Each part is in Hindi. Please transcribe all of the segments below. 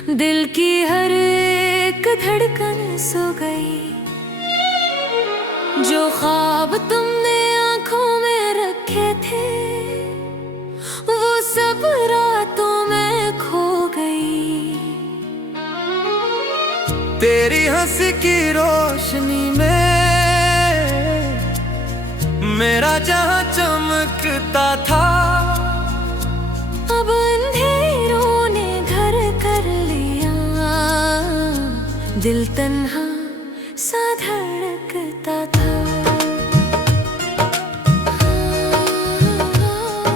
दिल की हर एक धड़कन सो गई। जो ख्वाब तुमने आंखों में रखे थे वो सब रातों में खो गई। तेरी हंसी की रोशनी में मेरा जहां चमकता था, अब अंधेरों ने घर कर लिया। दिल तन्हा सा धड़कता था।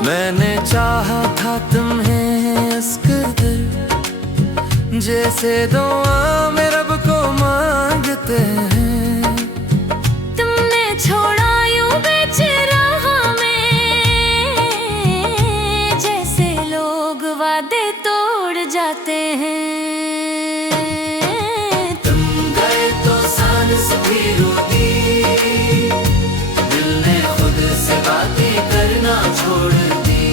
मैंने चाहा था तुम्हें इस कदर, जैसे दुआ में रब को मांगते हैं। तुमने छोड़ा यूं बेच राह में, जैसे लोग वादे तोड़ जाते हैं। तुम गए तो सांस भी रोती, दिल ने खुद से बातें करना छोड़ दी।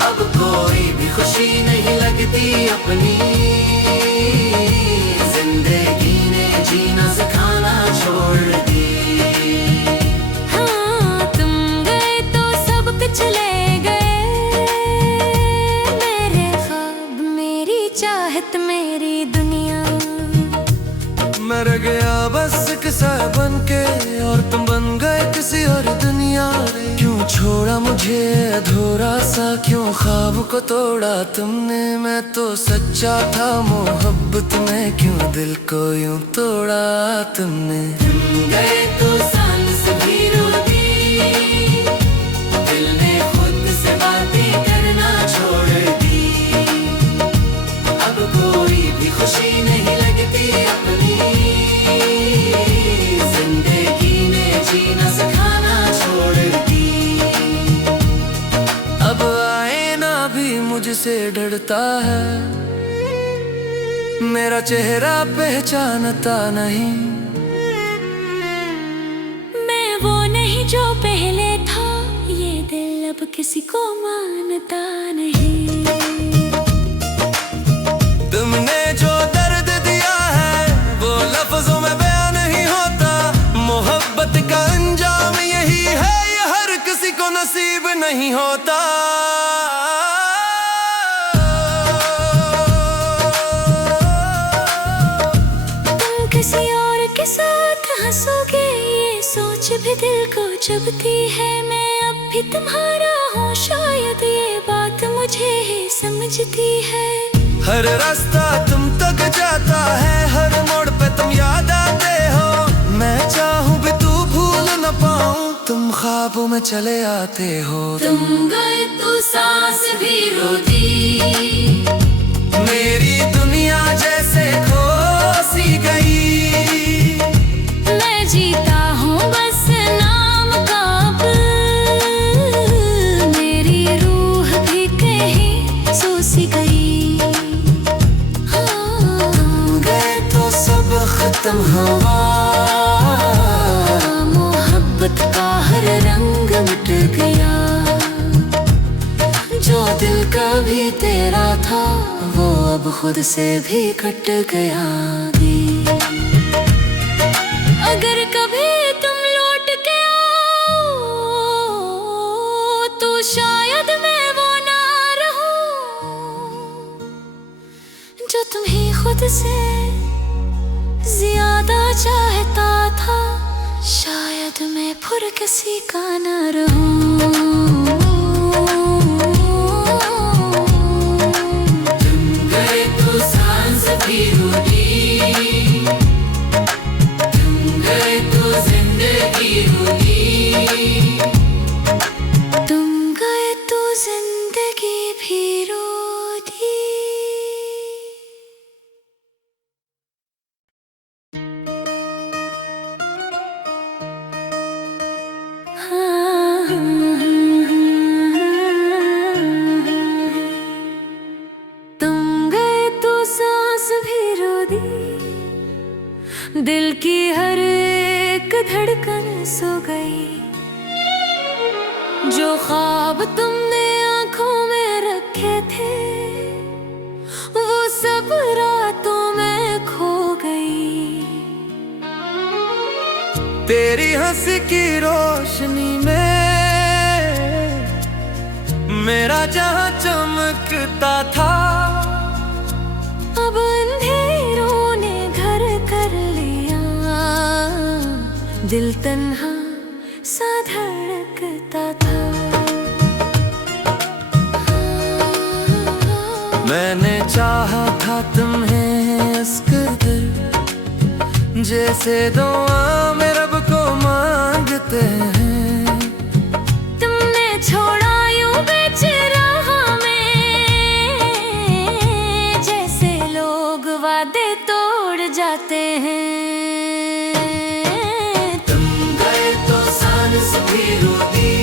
अब कोई भी खुशी नहीं लगती अपनी, जिंदगी ने जीना सिखाना छोड़ दी। हाँ, तुम गए तो सब पिछले गए, मेरे ख्वाब, मेरी चाहत, मेरी दुनिया। मर गया बस किसा बन के, और तुम बन गए किसी और दुनिया रे। क्यों छोड़ा मुझे अधूरा सा, क्यों ख्वाब को तोड़ा तुमने। मैं तो सच्चा था मोहब्बत में, क्यों दिल को यूं तोड़ा तुमने। तुम गए तो सांस भी रोती, दिल ने खुद से बातें करना छोड़ दी। अब कोई भी खुशी नहीं लगती अपनी, जिंदगी ने जीना सिखाना छोड़ दी। अब आईना भी मुझसे डरता है, मेरा चेहरा पहचानता नहीं। मैं वो नहीं जो पहले था, ये दिल अब किसी को मानता नहीं। तुमने जो दर्द दिया है वो लफ्जों में बयां नहीं होता। मोहब्बत का अंजाम यही है, ये हर किसी को नसीब नहीं होता। तुम किसी और के साथ हंसोगे, ये सोच भी दिल को चुभती है। मैं अब भी तुम्हारा हूँ, शायद ये बात मुझे ही समझती है। हर रास्ता तुम तक जाता है, हर मोड़ पे तुम याद आते हो। मैं चाहूं भी तू भूल न पाऊं, तुम ख्वाबों में चले आते हो। तुम गए तो सांस भी रोती, मेरी दुनिया जैसे खो सी गई। मैं जीता हूँ बस नाम का अब, मेरी रूह भी कहीं सो सी गई। हाँ, गए तो सब खत्म हुआ, मोहब्बत का हर रंग मिट गया। जो दिल कभी तेरा था वो अब खुद से भी कट गया। अगर कभी तुम लौट के आओ तो शायद मैं वो ना रहूं, जो तुम्हें खुद से ज्यादा चाहता था। शायद मैं फिर किसी का ना रहूं। तुम गए तो सांस भी रूठी, तुम गए तो जिंदगी रूठी। तुम गए तो जिंदगी भी रो दी। तुम गए तो सांस भी रो दी, दिल की हर एक धड़कन सो गई। जो ख्वाब तुमने आंखों में रखे थे वो रातों में खो गई। तेरी हंसी की रोशनी में मेरा जहां चमकता था, अब अंधेरों ने घर कर लिया। दिल तन्हा सा धड़कता था। मैंने चाहा था तुम्हें इस कदर, जैसे दुआ में रब को मांगते हैं। तुमने छोड़ा यूं बेच राह में, जैसे लोग वादे तोड़ जाते हैं। तुम गए तो सांस भी रो दी,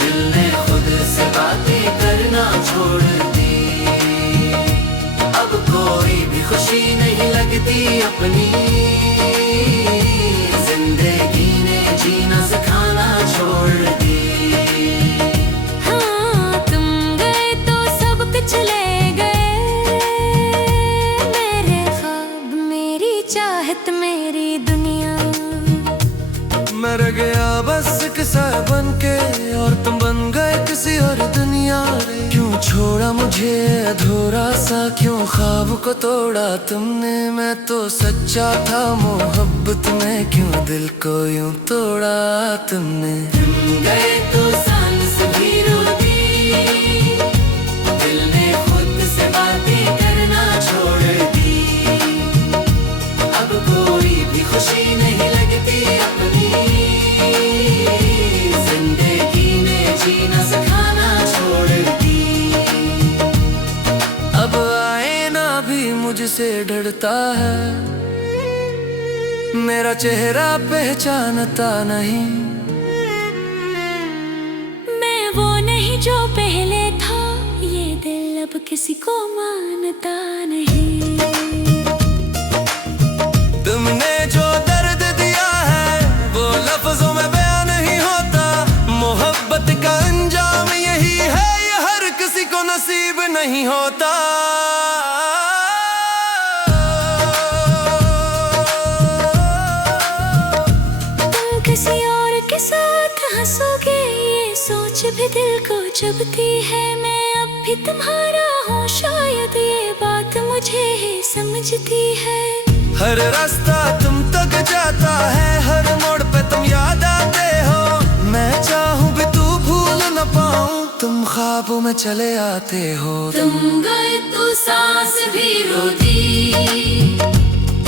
दिल ने खुद से बातें करना छोड़ दी। अब कोई भी खुशी नहीं लगती अपनी, जिंदगी ने जीना सिखाना छोड़ दी। हाँ, तुम गए तो सब कुछ ले गए, मेरे ख्वाब, मेरी चाहत, मेरी दुनिया। मर गया बस किसा बन के, और तुम बन गए किसी और दुनिया रे। क्यों छोड़ा मुझे अधूरा सा, क्यों ख्वाब को तोड़ा तुमने। मैं तो सच्चा था मोहब्बत में, क्यों दिल को यूं तोड़ा तुमने। तुम गए तो सांस भी रो दी, दिल ने खुद से बातें करना छोड़ दी। अब कोई भी खुशी नहीं लगती अपनी, जिंदगी ने जीना सिखाना छोड़ दी। अब आईना भी मुझसे डरता है, मेरा चेहरा पहचानता नहीं। मैं वो नहीं जो पहले था, ये दिल अब किसी को मानता नहीं। तुमने जो दर्द दिया है वो लफ्जों में बयान नहीं होता। मोहब्बत का अंजाम यही है, ये हर किसी को नसीब नहीं होता। तुम किसी और के साथ हंसोगे, ये सोच भी दिल को चुभती है। मैं अब भी तुम्हारा हूँ, शायद ये बात मुझे ही समझती है। हर रास्ता तुम तक जाता है, हर मोड़ पे तुम याद आते हो। मैं चाहूँ भी तू भूल न पाऊँ, तुम ख्वाबों में चले आते हो। तुम गए तो सांस भी रो दी,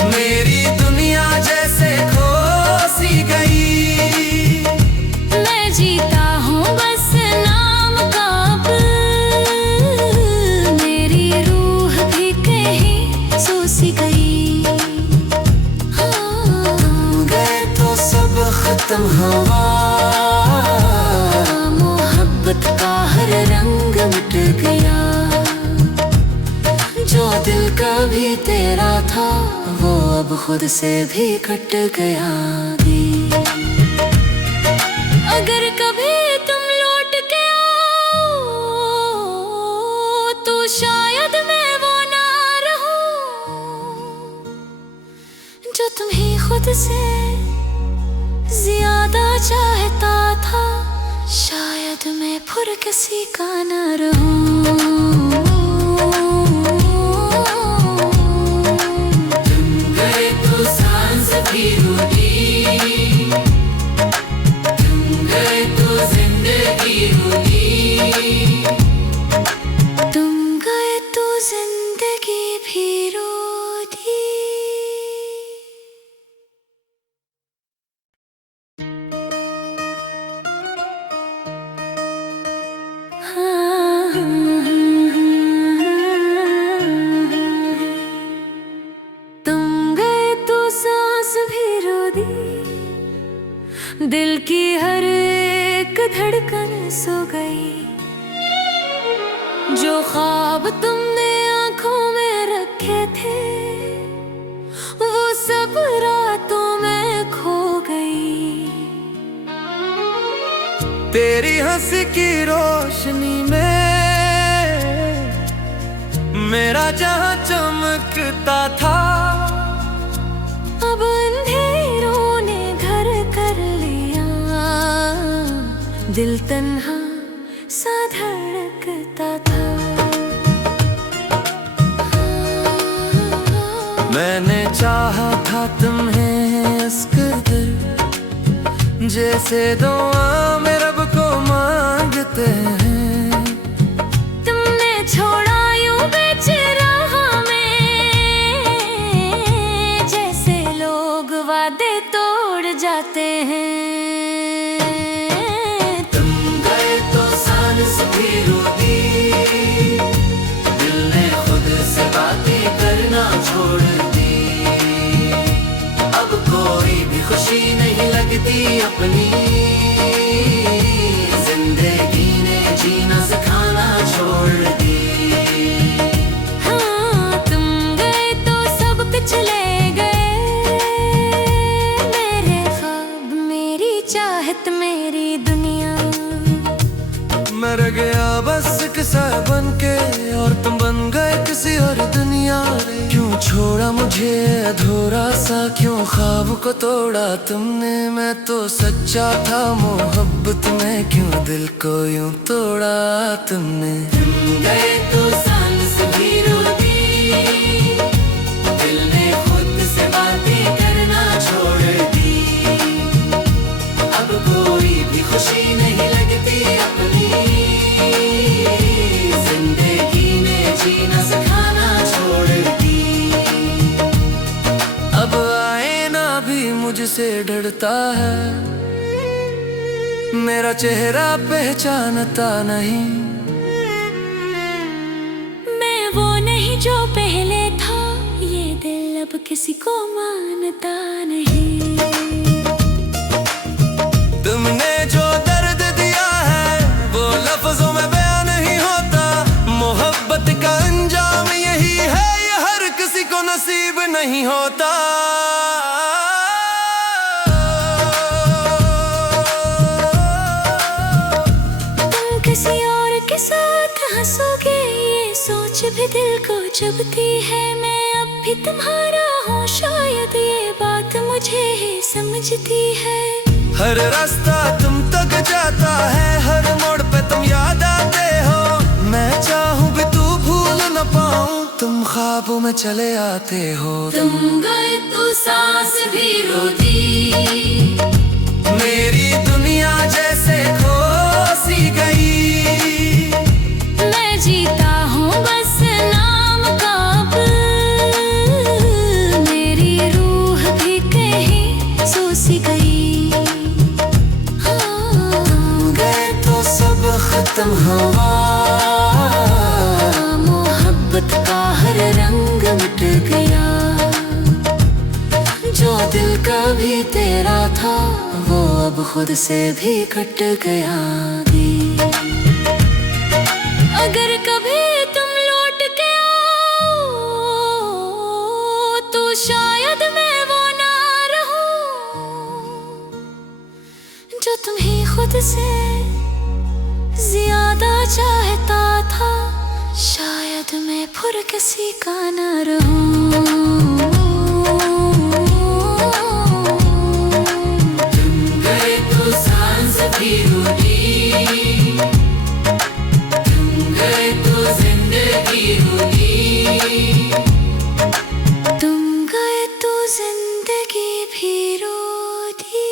मेरी दुनिया जैसे खो सी गई। मैं जीता हूँ बस नाम का अब, मेरी रूह भी कहीं सो सी गई। हाँ, गए तो सब खत्म हुआ, मोहब्बत का हर रंग मिट गया। जो दिल कभी तेरा था, वो अब खुद से भी कट गया। अगर कभी तुम लौट के आओ, तो शायद मैं वो ना रहूं, जो तुम्हें खुद से ज्यादा चाहता था। शायद मैं फिर किसी का ना रहूं। तुम गए तो सांस भी रुकी, तुम गए तो जिंदगी रुकी। तुम गए तो जिंदगी भी रो दी। तुम गए तो सांस भी रो दी, दिल की हर एक धड़कन सो गई। जो ख्वाब तुमने आंखों में रखे थे, वो सब रातों में खो गई। तेरी हंसी की रोशनी में मेरा जहां चमकता था, अब अंधेरों ने घर कर लिया। दिल तन्हा सा धड़कता था। मैंने चाहा था तुम्हें इस कदर, जैसे दुआ में रब को मांगते हैं। तुमने छोड़ा यूं बेच राह में, जैसे लोग वादे तोड़ जाते हैं। तुम गए तो सांस भी रो दी, दिल ने खुद से बातें करना छोड़ दी। अब कोई भी खुशी नहीं लगती अपनी, जिंदगी ने जीना सिखाना छोड़ दी। हाँ, तुम गए तो सब कुछ ले गए, मेरे ख्वाब, मेरी चाहत, मेरी दुनिया। मर गया बस किसा बन के, और तुम बन गए किसी और दुनिया रे। क्यों छोड़ा मुझे अधूरा सा, क्यों ख्वाब को तोड़ा तुमने। मैं तो सच्चा था मोहब्बत में, क्यों दिल को यूं तोड़ा तुमने। तुम गए तो सांस भी रो दी, दिल ने खुद से बातें करना छोड़ दी। अब कोई भी खुशी नहीं लगती अपनी, जिंदगी ने जीना सिखाना छोड़ दी। अब आईना भी मुझसे डरता है, मेरा चेहरा पहचानता नहीं। मैं वो नहीं जो पहले था, ये दिल अब किसी को मानता नहीं। तुमने जो दर्द दिया है वो लफ्जों में बयां नहीं होता। मोहब्बत का अंजाम यही है, ये हर किसी को नसीब नहीं होता। तुम किसी और के साथ हंसोगे, ये सोच भी दिल को चुभती है। मैं अब भी तुम्हारा हूँ, शायद ये बात मुझे ही समझती है। हर रास्ता तुम तक जाता है, हर मोड़ पे तुम याद आते हो। मैं चाहूँ भी तू भूल न पाऊँ, तुम ख्वाबों में चले आते हो। तुम गए तो सांस भी रो दी, मेरी दुनिया जैसे खो सी गई। मैं जीता हूँ बस नाम का अब, मेरी रूह भी कहीं सो सी गई। हाँ, गए तो सब खत्म हुआ, मोहब्बत का हर रंग मिट गया। जो दिल कभी तेरा था, वो अब खुद से भी कट गया। अगर कभी तुम लौट के आओ, तो शायद मैं वो ना रहूं, जो तुम्हें खुद से ज्यादा चाहता था। शायद मैं फिर किसी का ना रहूं। भी रूठी, तुम गए तो जिंदगी रूठी। तुम गए तो जिंदगी भी रो दी।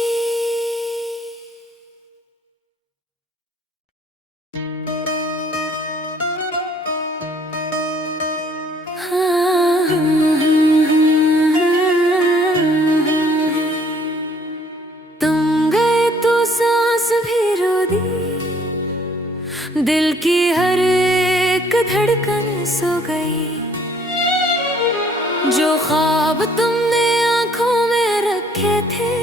दिल की हर एक धड़कन सो गई। जो ख्वाब तुमने आंखों में रखे थे,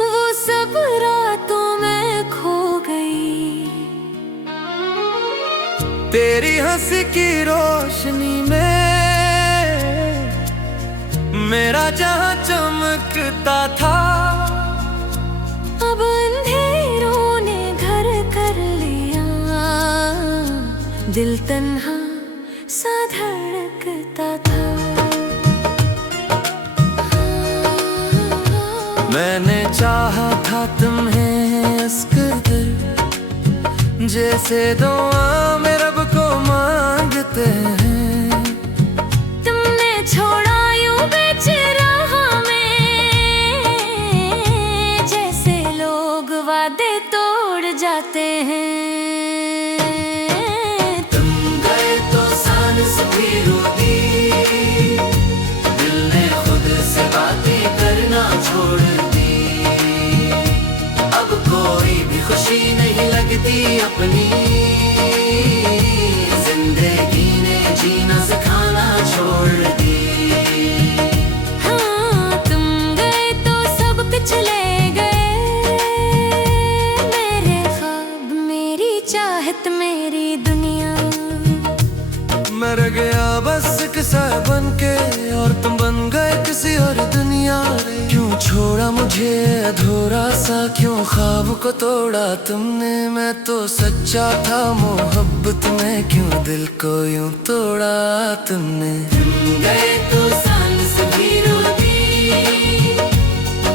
वो सब रातों में खो गई। तेरी हंसी की रोशनी में मेरा जहां चमकता था, अब अंधेरों ने घर कर लिया। दिल तन्हा सा धड़कता था। मैंने चाहा था तुम्हें इस कदर, जैसे दुआ में रब को मांगते हैं। तुमने छोड़ा यूं बेच राह में, जैसे लोग वादे तोड़ जाते हैं। तुम गए तो सांस भी रो दी, दिल ने खुद से बातें करना छोड़ दी। अब कोई भी खुशी नहीं लगती अपनी, जिंदगी ने जीना सिखाना छोड़ दी। हाँ, तुम गए तो सब कुछ ले गए, मेरे ख्वाब, मेरी चाहत, मेरी दुनिया। मैं रह गया बस किस्सा बन के, और तुम बन गए किसी और दुनिया रे। क्यों छोड़ा मुझे अधूरा सा, क्यों ख्वाब को तोड़ा तुमने। मैं तो सच्चा था मोहब्बत में, क्यों दिल को यूं तोड़ा तुमने। तुम गए तो सांस भी रो दी,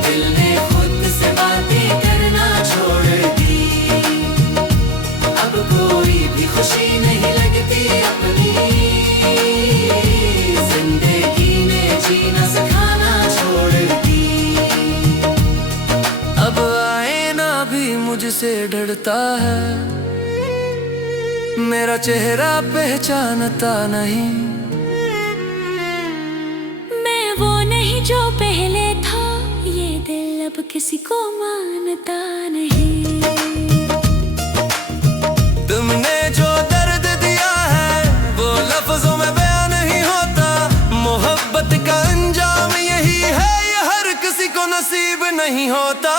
दिल ने खुद से बातें करना छोड़ दी। अब कोई भी खुशी नहीं लगती अपनी, जिंदगी ने जीना सिखाना छोड़ दी। अब आईना भी मुझसे डरता है, मेरा चेहरा पहचानता नहीं। मैं वो नहीं जो पहले था, ये दिल अब किसी को मानता नहीं। तुमने जो दर्द दिया है वो लफ्जों में बयां नहीं होता। मोहब्बत का अंजाम यही है, ये हर किसी को नसीब नहीं होता।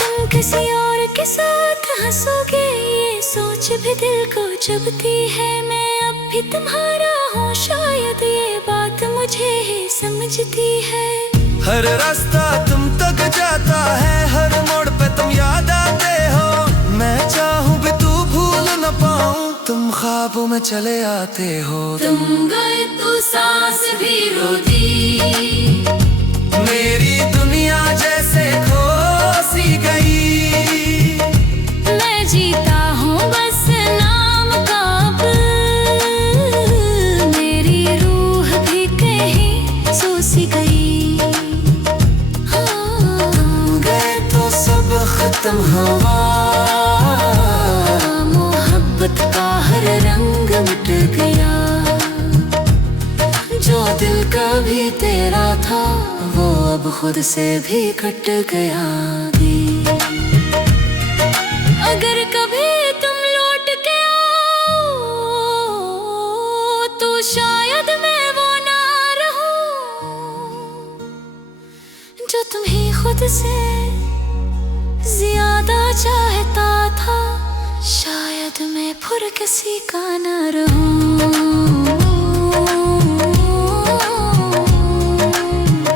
तुम किसी और के साथ हंसोगे, ये सोच भी दिल को चुभती है। मैं अब भी तुम्हारा हूँ, शायद ये बात मुझे ही समझती है। हर रास्ता तुम तक जाता है, हर मोड़ पे तुम याद आते हो। मैं चाहूँ भी तू भूल न पाऊँ, तुम ख्वाबों में चले आते हो। तुम गए तो सांस भी रो दी, मेरी दुनिया जैसे खो सी गई। मैं जीता हूँ बस नाम का अब, मेरी रूह भी कहीं सो सी गई। हाँ, गए तो सब खत्म हुआ, मोहब्बत का हर रंग मिट गया। जो दिल कभी तेरा था, वो अब खुद से भी कट गया। अगर कभी तुम लौट के आओ, तो शायद मैं वो ना रहूं, जो तुम्हें खुद से ज्यादा चाहता था। शायद मैं फिर किसी का ना रहूं।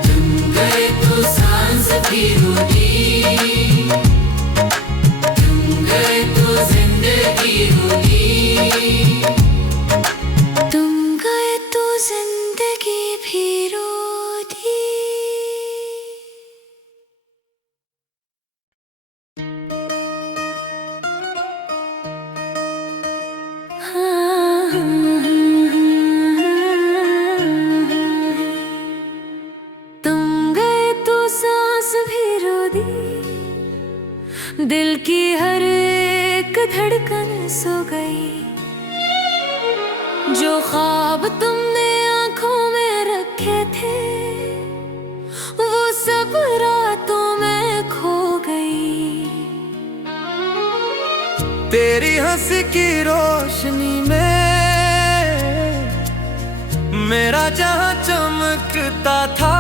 तुम गए तो सांस भी रूठी, तुम गए तो जिंदगी रूठी। तुम गए तो जिंदगी भी रो दी। तुम गए तो सांस भी रो दी, दिल की हर एक धड़कन सो गई। जो ख्वाब तुमने आंखों में रखे थे, वो सब रातों में खो गई। तेरी हंसी की रोशनी में मेरा जहां चमकता था,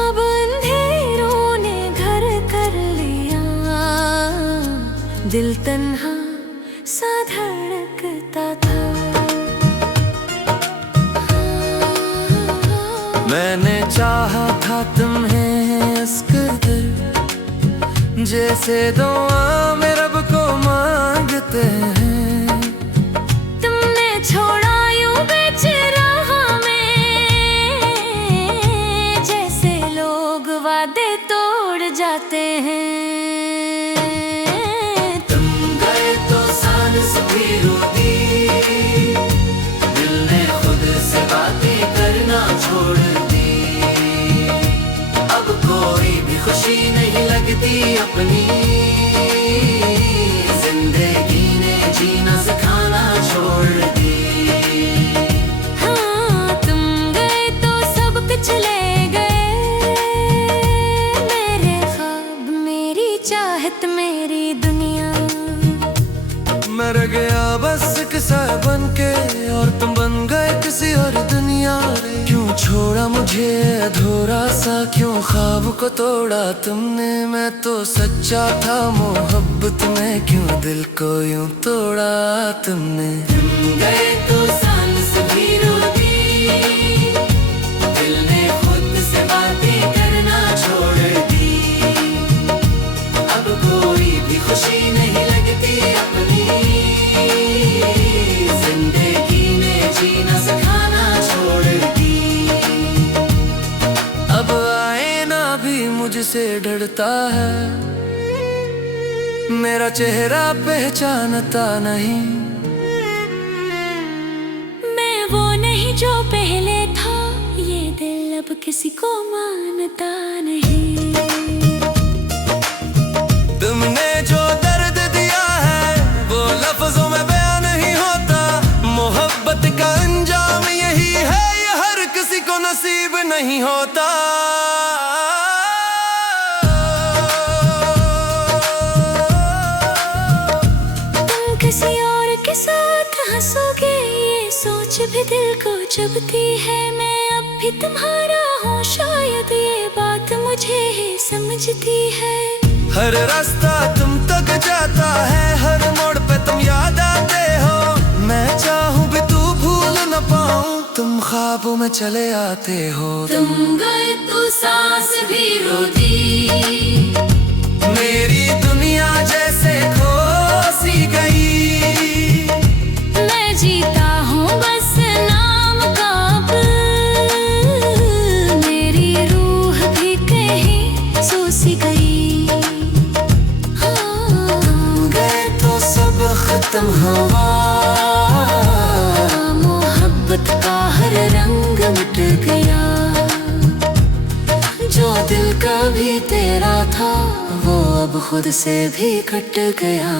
अब अंधेरों ने घर कर लिया। दिल तन्हा सा धड़कता था। मैंने चाहा था तुम्हें इस कदर, जैसे दुआ में रब को मांगते हैं। तुमने छोड़ा यूं बेच रहा में, जैसे लोग वादे तोड़ जाते हैं। तुम गए तो सांस भी रो दी, दिल ने खुद से बातें करना छोड़ दी। अब कोई भी खुशी नहीं लगती अपनी, जिंदगी ने जीना सिखाना छोड़ दी। हाँ, तुम गए तो सब पिछले गए, मेरे ख्वाब, मेरी चाहत, मेरी दुनिया। मैं रह गया बस किस्सा बन के, और तुम बन गए किसी और दुनिया रे। क्यों छोड़ा मुझे अधूरा सा, क्यों ख्वाब को तोड़ा तुमने। मैं तो सच्चा था मोहब्बत में, क्यों दिल को यूं तोड़ा तुमने। तुम गए तो सांस भी रो दी, दिल ने खुद से बातें करना छोड़ दी। अब कोई भी खुशी नहीं लगती अपनी, जिंदगी ने जीना सिखाना छोड़ दी। अब आईना भी मुझसे डरता है, मेरा चेहरा पहचानता नहीं। मैं वो नहीं जो पहले था, ये दिल अब किसी को मानता नहीं। तुमने जो दर्द दिया है वो लफ्जों में बयां नहीं होता। मोहब्बत का अंजाम यही है, ये हर किसी को नसीब नहीं होता। तुम किसी और के साथ हंसोगे, ये सोच भी दिल को चुभती है। मैं अब भी तुम्हारा हूँ, शायद ये बात मुझे ही समझती है। हर रास्ता तुम तक जाता है, हर मोड़ पे तुम याद आते हो। मैं चाहूं भी तू भूल न पाऊं, तुम ख्वाबों में चले आते हो। तुम गए तो सांस भी रो दी, मेरी दुनिया जैसे खो सी गई। मैं जीता हूँ बस नाम का अब, मेरी रूह भी कहीं सो सी गई। गए तो सब खत्म हुआ, मोहब्बत का हर रंग मिट गया। जो दिल कभी तेरा था वो अब खुद से भी कट गया।